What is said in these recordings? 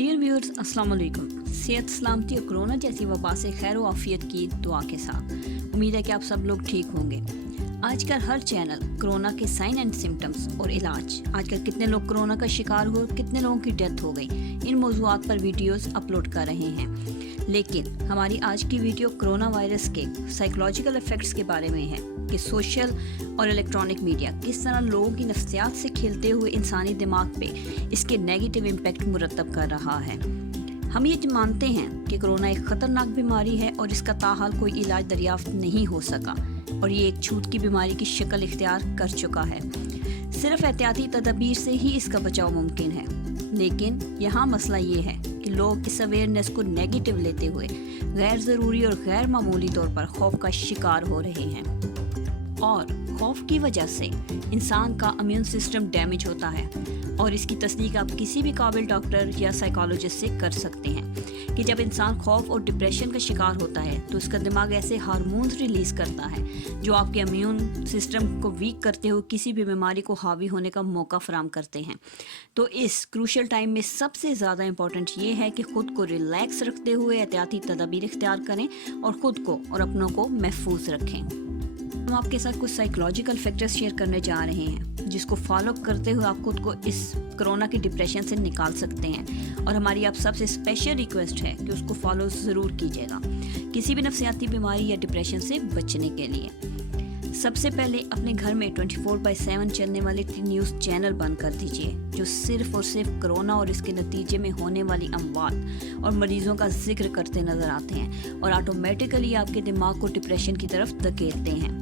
Dear viewers अस्सलाम वालेकुम। सेहत, सलामती और कोरोना जैसी वबा से खैर व आफियत की दुआ के साथ उम्मीद है कि आप सब लोग ठीक होंगे। आजकल हर चैनल कोरोना के साइन एंड सिम्टम्स और इलाज, आजकल कितने लोग कोरोना का शिकार हुए, कितने लोगों की डेथ हो गई, इन मौज़ूआत पर वीडियोस अपलोड कर रहे हैं। लेकिन हमारी आज की वीडियो कोरोना वायरस के साइकोलॉजिकल इफ़ेक्ट्स के बारे में है कि सोशल और इलेक्ट्रॉनिक मीडिया किस तरह लोगों की नफ्सियात से खेलते हुए इंसानी दिमाग पे इसके नेगेटिव इम्पैक्ट मुरतब कर रहा है। हम ये मानते हैं कि कोरोना एक ख़तरनाक बीमारी है और इसका ताहाल कोई इलाज दरियाफ्त नहीं हो सका और ये एक छूत की बीमारी की शक्ल इख्तियार कर चुका है। सिर्फ एहतियाती तदबीर से ही इसका बचाव मुमकिन है। लेकिन यहाँ मसला ये है कि लोग इस अवेयरनेस को नेगेटिव लेते हुए गैर ज़रूरी और गैर मामूली तौर पर खौफ का शिकार हो रहे हैं और खौफ की वजह से इंसान का इम्यून सिस्टम डैमेज होता है। और इसकी तस्दीक आप किसी भी काबिल डॉक्टर या साइकोलॉजिस्ट से कर सकते हैं कि जब इंसान खौफ और डिप्रेशन का शिकार होता है तो उसका दिमाग ऐसे हार्मोन्स रिलीज़ करता है जो आपके इम्यून सिस्टम को वीक करते हुए किसी भी बीमारी को हावी होने का मौका फराहम करते हैं। तो इस क्रूशल टाइम में सबसे ज़्यादा इम्पॉर्टेंट ये है कि ख़ुद को रिलैक्स रखते हुए एहतियाती तदाबीर इख्तियार करें और ख़ुद को और अपनों को महफूज रखें। हम आपके साथ कुछ साइकोलॉजिकल फैक्टर्स शेयर करने जा रहे हैं जिसको फॉलो करते हुए आप खुद को इस कोरोना की डिप्रेशन से निकाल सकते हैं और हमारी आप सबसे स्पेशल रिक्वेस्ट है कि उसको फॉलो ज़रूर कीजिएगा किसी भी नफ्सियाती बीमारी या डिप्रेशन से बचने के लिए। सबसे पहले अपने घर में 24/7 चलने वाले न्यूज़ चैनल बंद कर दीजिए जो सिर्फ और सिर्फ कोरोना और इसके नतीजे में होने वाली अमवात और मरीज़ों का जिक्र करते नज़र आते हैं और ऑटोमेटिकली आपके दिमाग को डिप्रेशन की तरफ धकेलते हैं।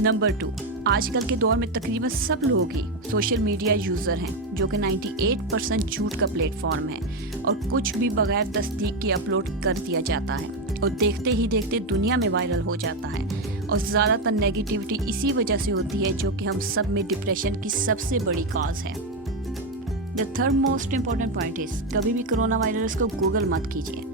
नंबर 2, आजकल के दौर में तकरीबन सब लोग ही सोशल मीडिया यूज़र हैं जो कि 98% झूठ का प्लेटफॉर्म है और कुछ भी बगैर तस्दीक के अपलोड कर दिया जाता है और देखते ही देखते दुनिया में वायरल हो जाता है और ज़्यादातर नेगेटिविटी इसी वजह से होती है जो कि हम सब में डिप्रेशन की सबसे बड़ी काज है। The third most important point is कभी भी कोरोना वायरस को गूगल मत कीजिए,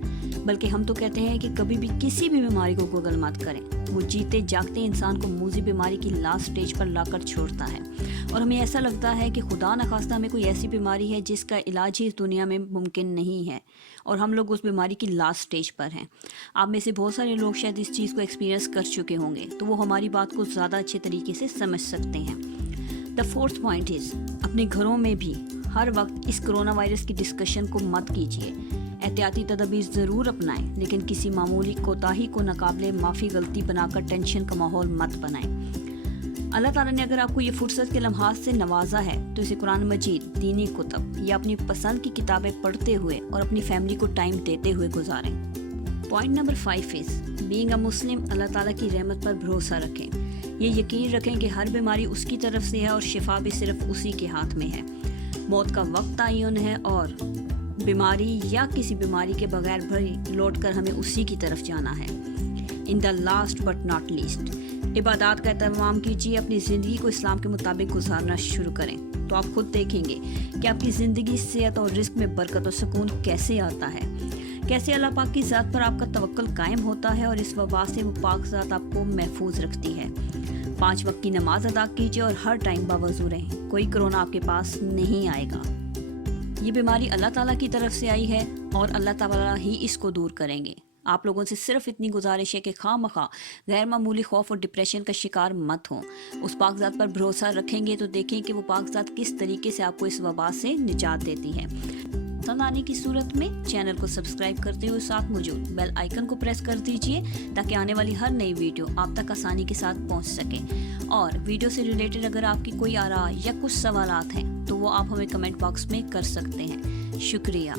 बल्कि हम तो कहते हैं कि कभी भी किसी भी बीमारी को गूगल मत करें। वो जीते जागते इंसान को मूजी बीमारी की लास्ट स्टेज पर लाकर छोड़ता है और हमें ऐसा लगता है कि खुदा न खास्ता हमें कोई ऐसी बीमारी है जिसका इलाज ही इस दुनिया में मुमकिन नहीं है और हम लोग उस बीमारी की लास्ट स्टेज पर हैं। आप में से बहुत सारे लोग शायद इस चीज़ को एक्सपीरियंस कर चुके होंगे तो वो हमारी बात को ज़्यादा अच्छे तरीके से समझ सकते हैं। द फोर्थ पॉइंट इज़ अपने घरों में भी हर वक्त इस कोरोना वायरस की डिस्कशन को मत कीजिए। एहतियाती तदबीर ज़रूर अपनाएं लेकिन किसी मामूली कोताही को नाकाबिले माफ़ी गलती बनाकर टेंशन का माहौल मत बनाएं। अल्लाह ताला ने अगर आपको ये फुर्सत के लम्हात से नवाजा है तो इसे कुरान मजीद, दीनी कुतब या अपनी पसंद की किताबें पढ़ते हुए और अपनी फैमिली को टाइम देते हुए गुजारें। Point number 5 is being a Muslim, अल्लाह ताला की रहमत पर भरोसा रखें। ये यकीन रखें कि हर बीमारी उसकी तरफ से है और शिफा भी सिर्फ उसी के हाथ में है। मौत का वक्त तयन है और बीमारी या किसी बीमारी के बगैर भी लौट कर हमें उसी की तरफ जाना है। In the last but not least, इबादत का एहतमाम कीजिए, अपनी ज़िंदगी को इस्लाम के मुताबिक गुजारना शुरू करें तो आप खुद देखेंगे कि आपकी ज़िंदगी सेहत और रिस्क में बरकत और सुकून कैसे आता है, कैसे अल्लाह पाक की ज़ात पर आपका तवक्कुल कायम होता है और इस वबा से वो पाक ज़ात आपको महफूज रखती है। 5 वक्त की नमाज अदा कीजिए और हर टाइम बावजू रहें, कोई कोरोना आपके पास नहीं आएगा। ये बीमारी अल्लाह ताला की तरफ से आई है और अल्लाह ताला ही इसको दूर करेंगे। आप लोगों से सिर्फ इतनी गुजारिश है कि खामखा गैर मामूली खौफ और डिप्रेशन का शिकार मत हों। उस पाकज़ात पर भरोसा रखेंगे तो देखें कि वो पाकज़ात किस तरीके से आपको इस वबा से निजात देती है। पसंद आने की सूरत में चैनल को सब्सक्राइब करते हुए साथ मौजूद बेल आइकन को प्रेस कर दीजिए ताकि आने वाली हर नई वीडियो आप तक आसानी के साथ पहुंच सके। और वीडियो से रिलेटेड अगर आपकी कोई आरा या कुछ सवालात हैं तो वो आप हमें कमेंट बॉक्स में कर सकते हैं। शुक्रिया।